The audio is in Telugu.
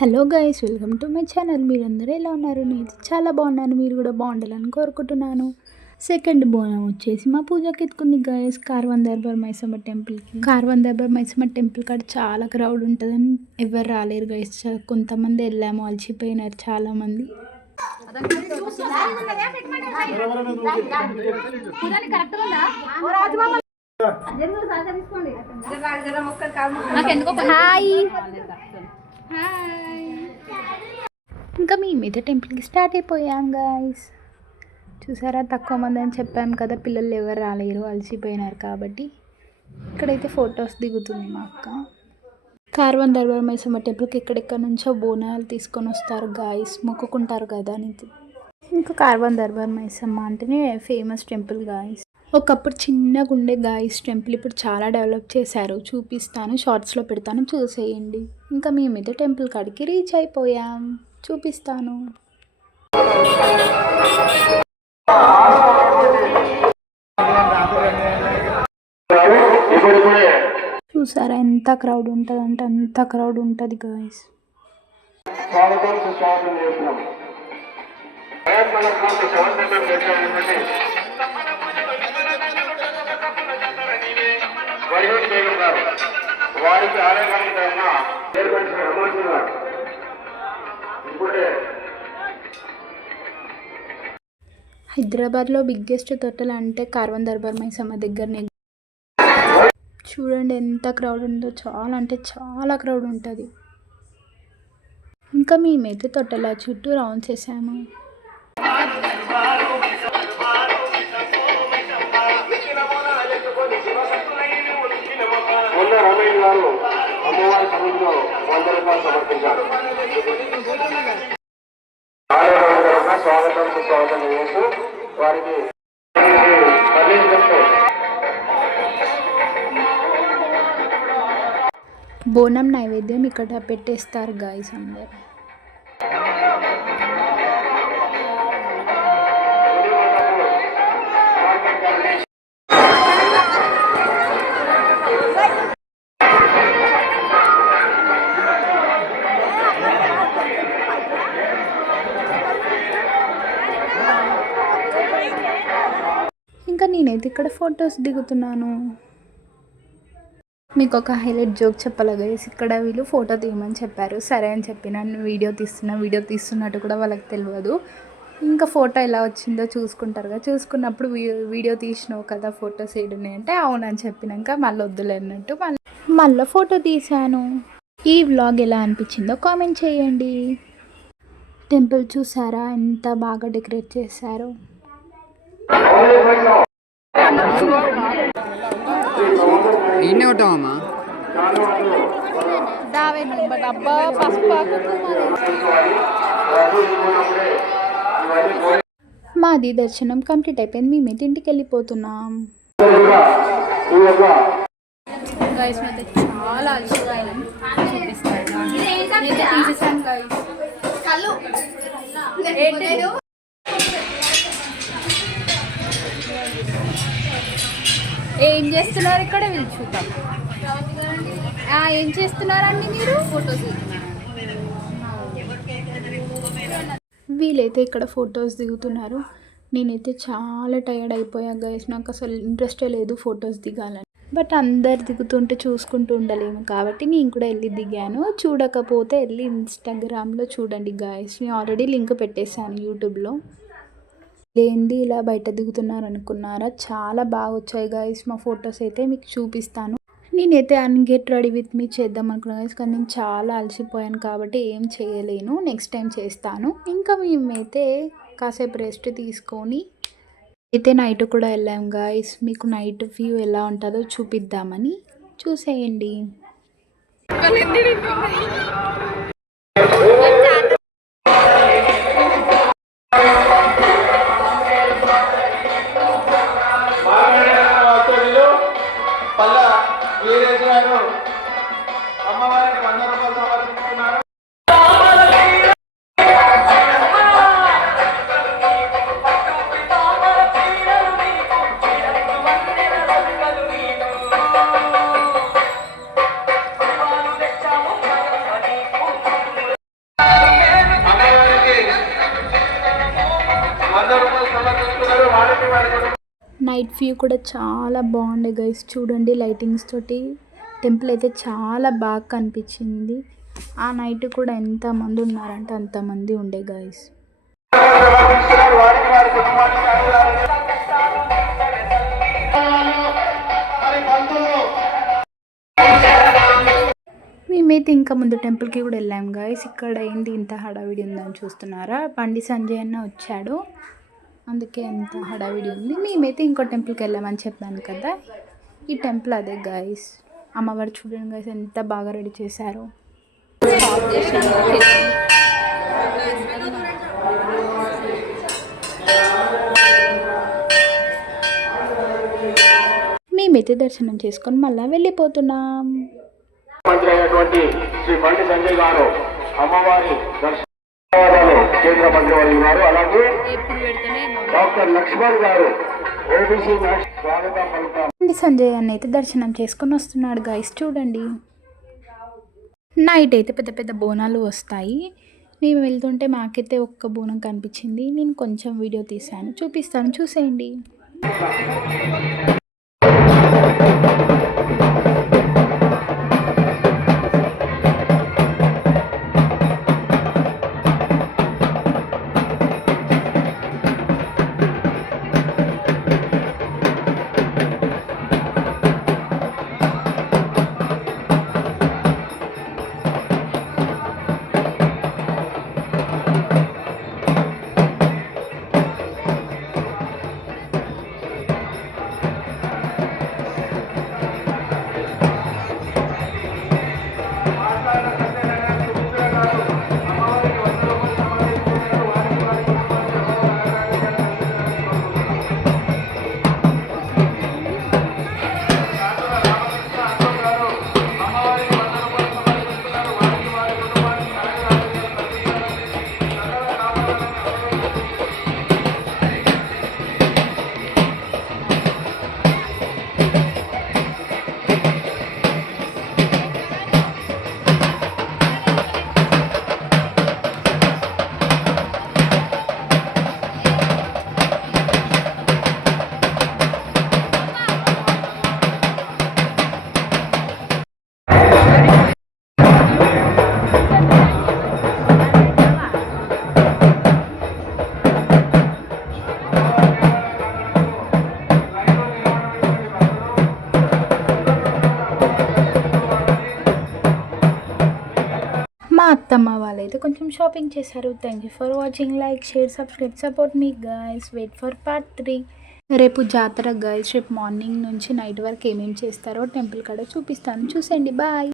Hello guys, welcome to my channel. మీరందరూ ఎలా ఉన్నారు? నేను చాలా బాగున్నాను. మీరు కూడా బాగుండాలని కోరుకుంటున్నాను. సెకండ్ బోనం వచ్చేసి మా పూజకి ఎత్తుకుంది గైస్ కార్వన్ దర్బార్ మైసమ్మ టెంపుల్కి. కార్వన్ దర్బార్ మైసమ్మ టెంపుల్ కాడ చాలా క్రౌడ్ ఉంటుందని ఎవరు రాలేరు గైస్. కొంతమంది వెళ్ళాము, అలసిపోయినారు చాలామంది. ఇంకా మేమైతే టెంపుల్కి స్టార్ట్ అయిపోయాం గాయస్. చూసారా, తక్కువ మంది అని చెప్పాము కదా, పిల్లలు ఎవరు రాలేరు, అలసిపోయినారు కాబట్టి. ఇక్కడైతే ఫొటోస్ దిగుతుంది మా అక్క. కార్వన్ దర్బార్ మైసమ్మ టెంపుల్కి ఎక్కడెక్కడ నుంచో బోనాలు తీసుకొని వస్తారు గాయస్, మొక్కుకుంటారు కదా అని. ఇంకా కార్వన్ దర్బార్ మైసమ్మ అంటేనే ఫేమస్ టెంపుల్ గాయస్. ఒకప్పుడు చిన్నగా ఉండే గాయస్ టెంపుల్, ఇప్పుడు చాలా డెవలప్ చేశారు. చూపిస్తాను, షార్ట్స్లో పెడతాను, చూసేయండి. ఇంకా మేమైతే టెంపుల్ కాడికి రీచ్ అయిపోయాం, చూపిస్తాను. చూసారా ఎంత క్రౌడ్ ఉంటుంది అంటే అంత క్రౌడ్ ఉంటుంది గాయస్. హైదరాబాద్లో బిగ్గెస్ట్ తొట్టెలు అంటే కార్వన్ దర్బార్ మైసమ్మ దగ్గరనే. చూడండి ఎంత క్రౌడ్ ఉందో, చాలా అంటే చాలా క్రౌడ్ ఉంటుంది. ఇంకా మేమైతే తొట్టెల చుట్టూ రౌండ్స్ వేసాము. బోనం నైవేద్యం ఇక్కడ పెట్టేస్తారు గాయస్ అందరు. ఇంకా నేనైతే ఇక్కడ ఫొటోస్ దిగుతున్నాను. మీకు ఒక హైలైట్ జోక్ చెప్పాలి గైస్. ఇక్కడ వీళ్ళు ఫోటో తీయమని చెప్పారు, సరే అని చెప్పిన. వీడియో తీస్తున్నట్టు కూడా వాళ్ళకి తెలియదు. ఇంకా ఫోటో ఎలా వచ్చిందో చూసుకుంటారు కదా, చూసుకున్నప్పుడు వీడియో తీసినావు కదా, ఫొటోస్ వేయడున్నాయి అంటే అవునని చెప్పినాక మళ్ళీ వద్దులే అన్నట్టు మళ్ళీ ఫోటో తీశాను. ఈ వ్లాగ్ ఎలా అనిపించిందో కామెంట్ చేయండి. టెంపుల్ చూసారా ఎంత బాగా డెకరేట్ చేశారో. ఈయనే ఉంటావమ్మా. మాది దర్శనం కంప్లీట్ అయిపోయింది, మేమైతే ఇంటికి వెళ్ళిపోతున్నాం. చాలా ఏం చేస్తున్నారు ఇక్కడ వీళ్ళు చూద్దాం. ఏం చేస్తున్నారండి మీరు? ఫొటోస్. వీళ్ళైతే ఇక్కడ ఫొటోస్ దిగుతున్నారు. నేనైతే చాలా టైర్డ్ అయిపోయా గైస్, నాకు అసలు ఇంట్రెస్టే లేదు ఫొటోస్ దిగాలని. బట్ అందరు దిగుతుంటే చూసుకుంటూ ఉండలేము కాబట్టి నేను కూడా వెళ్ళి దిగాను. చూడకపోతే వెళ్ళి ఇన్స్టాగ్రామ్లో చూడండి గైస్, నేను ఆల్రెడీ లింక్ పెట్టేశాను యూట్యూబ్లో. ఏంది ఇలా బయట దిగుతున్నారు అనుకున్నారా? చాలా బాగా వచ్చాయి గైస్ మా ఫొటోస్ అయితే, మీకు చూపిస్తాను. నేనైతే గెట్ రెడీ విత్ మీ చేద్దాం అనుకున్నాను గైస్, కానీ నేను చాలా అలసిపోయాను కాబట్టి ఏం చేయలేను, నెక్స్ట్ టైం చేస్తాను. ఇంకా మేమైతే కాసేపు రెస్ట్ తీసుకొని అయితే నైట్ కూడా వెళ్ళాం గైస్. మీకు నైట్ వ్యూ ఎలా ఉంటుందో చూపిద్దామని, చూసేయండి. అమ్మవారికి 100 రూపాయలు సమర్పిస్తున్నారు. నైట్ వ్యూ కూడా చాలా బాగుండే గైస్. చూడండి లైటింగ్స్ తోటి టెంపుల్ అయితే చాలా బాగా కనిపించింది. ఆ నైట్ కూడా ఎంతమంది ఉన్నారంటే అంతమంది ఉండే గైస్. వారికి వారి కుటుంబానికి మరి బంధువులు మేమైతే ఇంకా ముందు టెంపుల్కి కూడా వెళ్ళాం గైస్. ఇక్కడ ఏంటి ఇంత హడావిడి ఉందని చూస్తున్నారా? బండి సంజయ్ అన్న వచ్చాడు, అందుకే ఎంత హడావిడి ఉంది. మేమైతే ఇంకో టెంపుల్కి వెళ్ళామని చెప్పాను కదా, ఈ టెంపుల్ అదే గైస్. అమ్మవారు చూడండి గైస్ ఎంత బాగా రెడీ చేశారు. మేమైతే దర్శనం చేసుకొని మళ్ళీ వెళ్ళిపోతున్నాం. మంత్రి అయినటువంటి శ్రీ బండి సంజయ్ గారు అమ్మవారి దర్శనాలు కేంద్ర మంత్రి వారు ఉన్నారు. అలాగే డాక్టర్ లక్ష్మణ్ గారు ఓబీసీ స్వాగతం పలుకుతాం. బండి సంజయ్ అన్న అయితే దర్శనం చేసుకొని వస్తున్నాడు గైస్. చూడండి నైట్ అయితే పెద్ద పెద్ద బోనాలు వస్తాయి. మేము వెళ్తుంటే మాకైతే ఒక్క బోనం కనిపించింది. నేను కొంచెం వీడియో తీశాను, చూపిస్తాను, చూసేయండి. మా అత్తమ్మ వాళ్ళైతే కొంచెం షాపింగ్ చేశారు. Thank you for watching. Like, share, subscribe, support me guys. Wait for part 3. రేపు జాతర గైస్. రేపు మార్నింగ్ నుంచి నైట్ వరకు ఏమేమి చేస్తారో టెంపుల్ కాడ చూపిస్తాను, చూసేయండి. బాయ్.